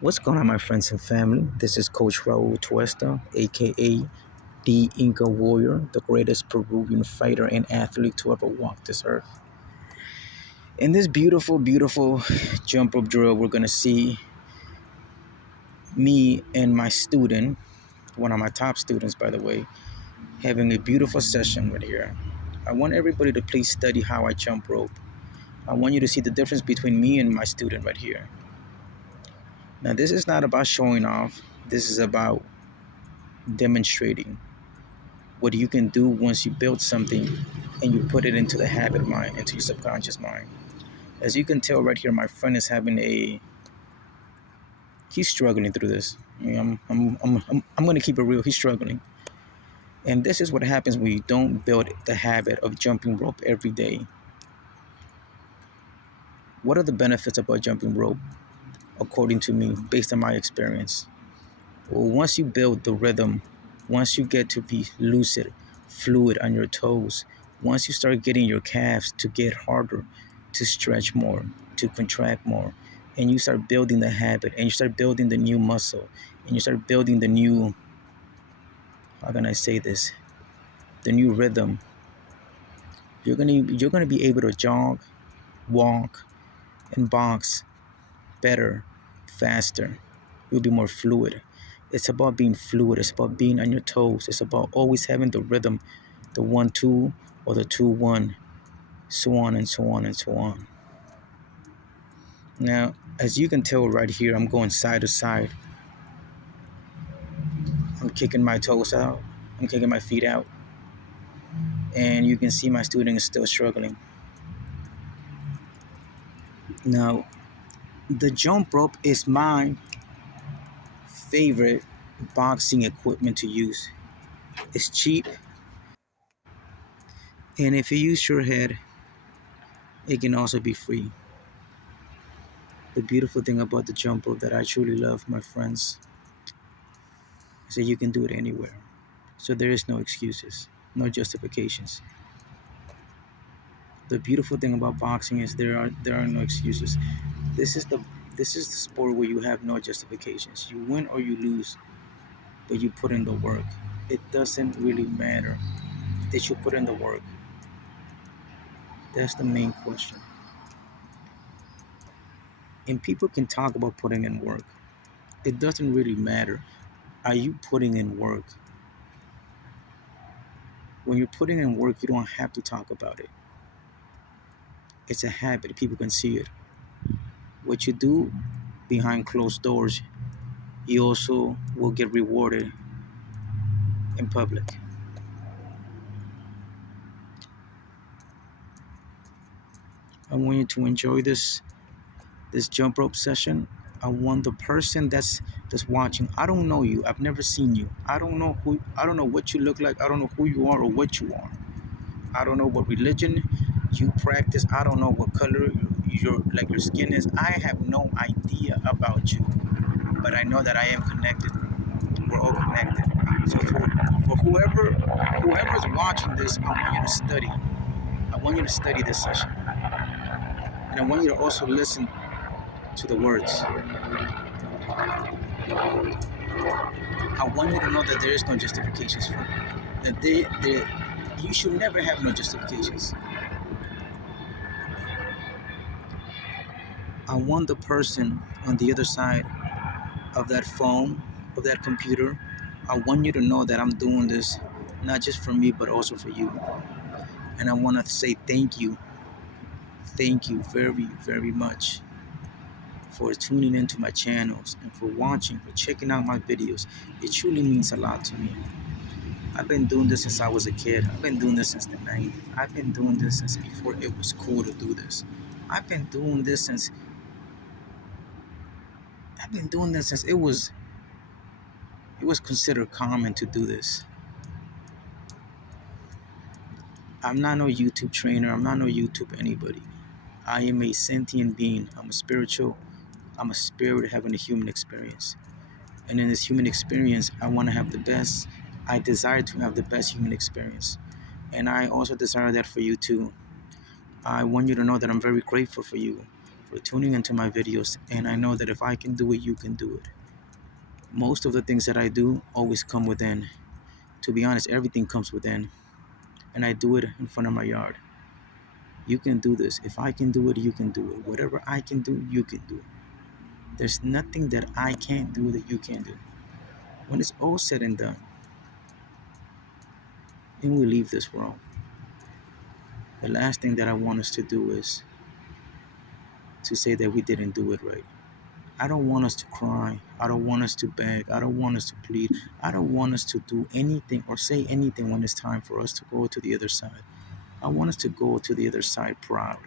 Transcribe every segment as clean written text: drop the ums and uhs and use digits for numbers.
What's going on, my friends and family? This is Coach Raul Tuesta, aka the Inca Warrior, the greatest Peruvian fighter and athlete to ever walk this earth. In this beautiful, beautiful jump rope drill, we're gonna see me and my student, one of my top students, by the way, having a beautiful session right here. I want everybody to please study how I jump rope. I want you to see the difference between me and my student right here. Now, this is not about showing off. This is about demonstrating what you can do once you build something and you put it into the habit mind, into your subconscious mind. As you can tell right here, my friend is he's struggling through this. I mean, I'm going to keep it real. He's struggling. And this is what happens when you don't build the habit of jumping rope every day. What are the benefits about jumping rope, according to me, based on my experience? Well, once you build the rhythm, once you get to be lucid, fluid on your toes, once you start getting your calves to get harder, to stretch more, to contract more, and you start building the habit, and you start building the new muscle, and you start building the new, how can I say this, the new rhythm, you're gonna be able to jog, walk, and box better, faster. You'll be more fluid. It's about being fluid. It's about being on your toes. It's about always having the rhythm, the 1-2 or the 2-1, so on and so on and so on. Now, as you can tell right here, I'm going side to side. I'm kicking my toes out. I'm kicking my feet out. And you can see my student is still struggling. Now, the jump rope is my favorite boxing equipment to use. It's cheap. And if you use your head, it can also be free. The beautiful thing about the jump rope that I truly love, my friends, is that you can do it anywhere. So there is no excuses, no justifications. The beautiful thing about boxing is there are no excuses. This is the this is the sport where you have no justifications. You win or you lose, but you put in the work. It doesn't really matter that you put in the work. That's the main question. And people can talk about putting in work. It doesn't really matter. Are you putting in work? When you're putting in work, you don't have to talk about it. It's a habit. People can see it. What you do behind closed doors, you also will get rewarded in public. I want you to enjoy this jump rope session. I want the person that's watching. I don't know you. I've never seen you. I don't know what you look like. I don't know who you are or what you are. I don't know what religion you practice. I don't know what color your skin is. I have no idea about you. But I know that I am connected. We're all connected. So for whoever's watching this, I want you to study. I want you to study this session. And I want you to also listen to the words. I want you to know that there is no justifications for it. You should never have no justifications. I want the person on the other side of that phone, of that computer, I want you to know that I'm doing this not just for me, but also for you. And I want to say thank you. Thank you very, very much for tuning into my channels and for watching, for checking out my videos. It truly means a lot to me. I've been doing this since I was a kid. I've been doing this since the 90s. I've been doing this since before it was cool to do this. I've been doing this since it was considered common to do this. I'm not no YouTube trainer. I'm not no YouTube anybody. I am a sentient being. I'm a spirit having a human experience. And in this human experience, I want to have the best. I desire to have the best human experience. And I also desire that for you too. I want you to know that I'm very grateful for you, for tuning into my videos. And I know that if I can do it, you can do it. Most of the things that I do always come within. To be honest, everything comes within. And I do it in front of my yard. You can do this. If I can do it, you can do it. Whatever I can do, you can do. There's nothing that I can't do that you can't do. When it's all said and done, and we leave this world, the last thing that I want us to do is to say that we didn't do it right. I don't want us to cry. I don't want us to beg. I don't want us to plead. I don't want us to do anything or say anything when it's time for us to go to the other side. I want us to go to the other side proud,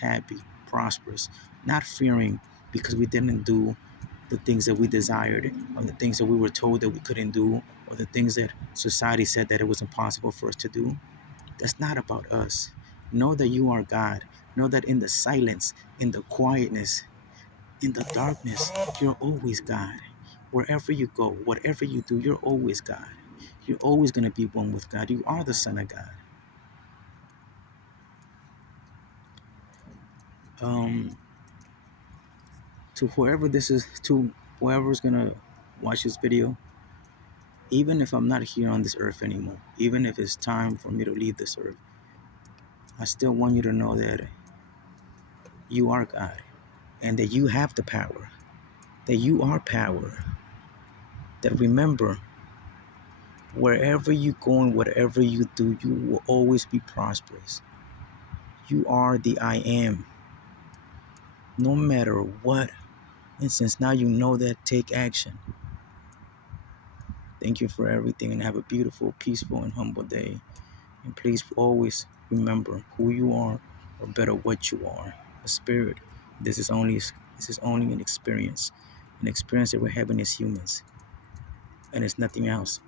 happy, prosperous, not fearing because we didn't do the things that we desired, or the things that we were told that we couldn't do, or the things that society said that it was impossible for us to do. That's not about us. Know that you are God. Know that in the silence, in the quietness, in the darkness, you're always God. Wherever you go, whatever you do, you're always God. You're always going to be one with God. You are the Son of God. To whoever's going to watch this video, even if I'm not here on this earth anymore, even if it's time for me to leave this earth, I still want you to know that you are God and that you have the power, that you are power. That remember, wherever you go and whatever you do, you will always be prosperous. You are the I am. No matter what. And since now you know that, take action. Thank you for everything and have a beautiful, peaceful, and humble day. And please always remember who you are, or better, what you are. A spirit. This is only an experience that we're having as humans, and it's nothing else.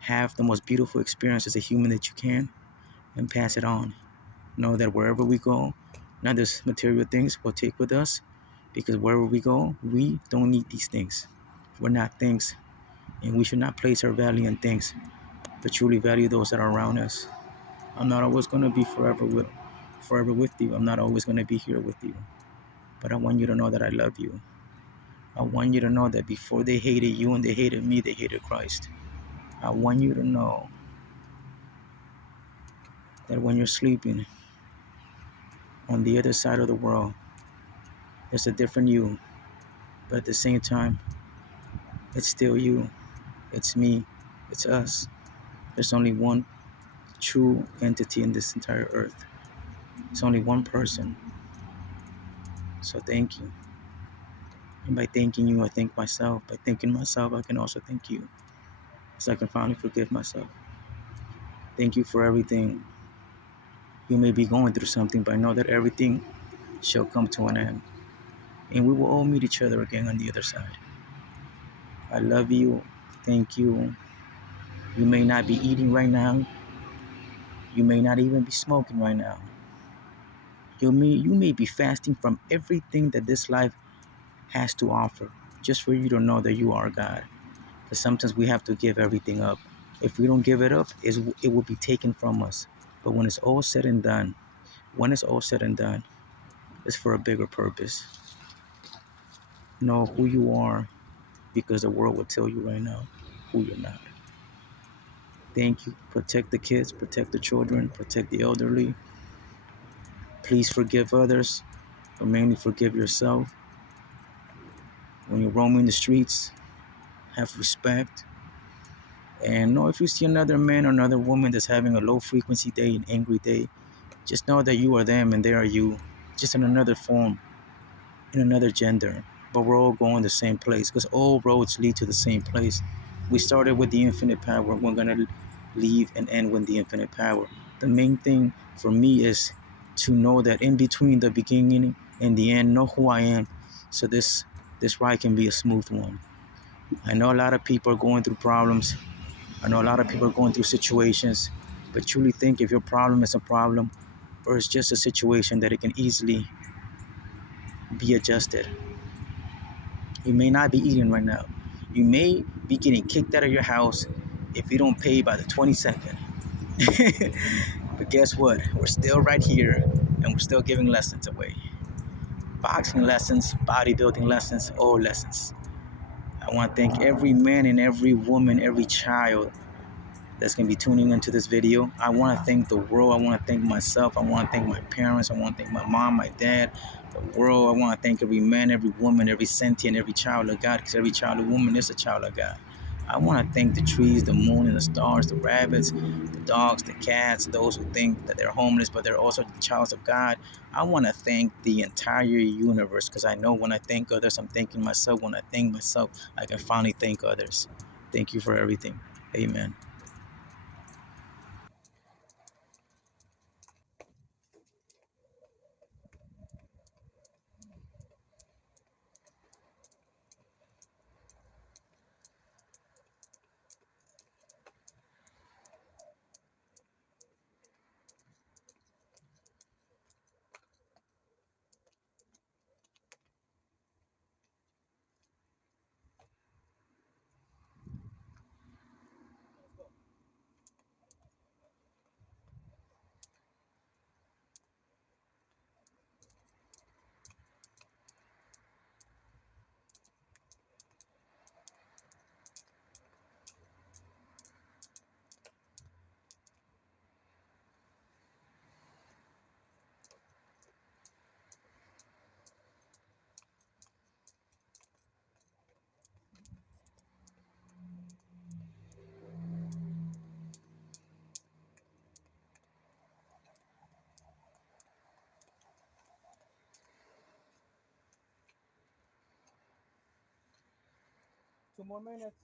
Have the most beautiful experience as a human that you can, and pass it on. Know that wherever we go, not just material things we'll take with us, because wherever we go, we don't need these things. We're not things, and we should not place our value in things, but truly value those that are around us. I'm not always going to be forever with you. I'm not always going to be here with you. But I want you to know that I love you. I want you to know that before they hated you and they hated me, they hated Christ. I want you to know that when you're sleeping on the other side of the world, there's a different you. But at the same time, it's still you. It's me. It's us. There's only one true entity in this entire earth. It's only one person. So thank you. And by thanking you, I thank myself. By thanking myself, I can also thank you, so I can finally forgive myself. Thank you for everything. You may be going through something, but I know that everything shall come to an end. And we will all meet each other again on the other side. I love you. Thank you. You may not be eating right now. You may not even be smoking right now. You may be fasting from everything that this life has to offer, just for you to know that you are God. Because sometimes we have to give everything up. If we don't give it up, it will be taken from us. But when it's all said and done, it's for a bigger purpose. Know who you are, because the world will tell you right now who you're not. Thank you. Protect the kids, protect the children, protect the elderly. Please forgive others, but mainly forgive yourself. When you're roaming the streets, have respect. And know if you see another man or another woman that's having a low frequency day, an angry day, just know that you are them and they are you, just in another form, in another gender. But we're all going the same place, because all roads lead to the same place. We started with the infinite power. We're going to leave and end with the infinite power. The main thing for me is to know that in between the beginning and the end, know who I am, so this ride can be a smooth one. I know a lot of people are going through problems. I know a lot of people are going through situations, but truly think if your problem is a problem, or it's just a situation that it can easily be adjusted. You may not be eating right now. You may be getting kicked out of your house if you don't pay by the 22nd. But guess what? We're still right here, and we're still giving lessons away. boxing lessons, bodybuilding lessons, all lessons. I want to thank every man and every woman, every child that's going to be tuning into this video. I want to thank the world. I want to thank myself. I want to thank my parents. I want to thank my mom, my dad, the world. I want to thank every man, every woman, every sentient, every child of God, because every child of woman is a child of God. I want to thank the trees, the moon, and the stars, the rabbits, the dogs, the cats, those who think that they're homeless, but they're also the childs of God. I want to thank the entire universe, because I know when I thank others, I'm thanking myself. When I thank myself, I can finally thank others. Thank you for everything. Amen. 2 more minutes.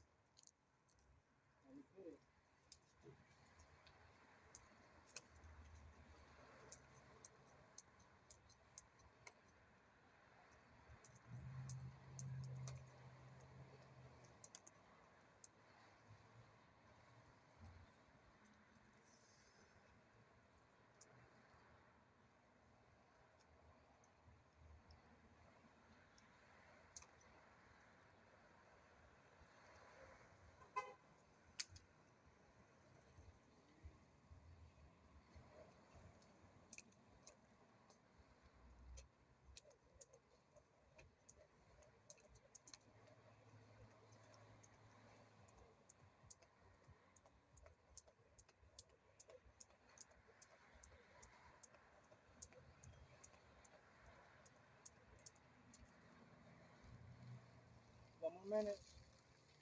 1 more minute.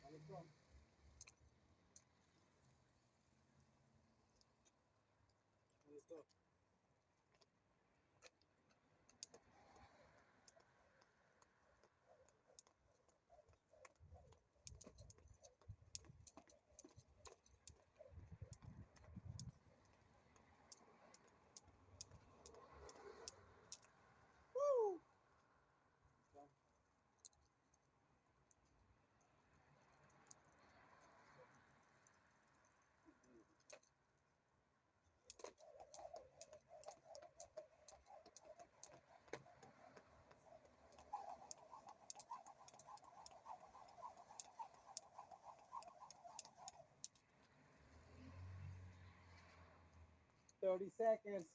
Let's go. Let's go. 30 seconds.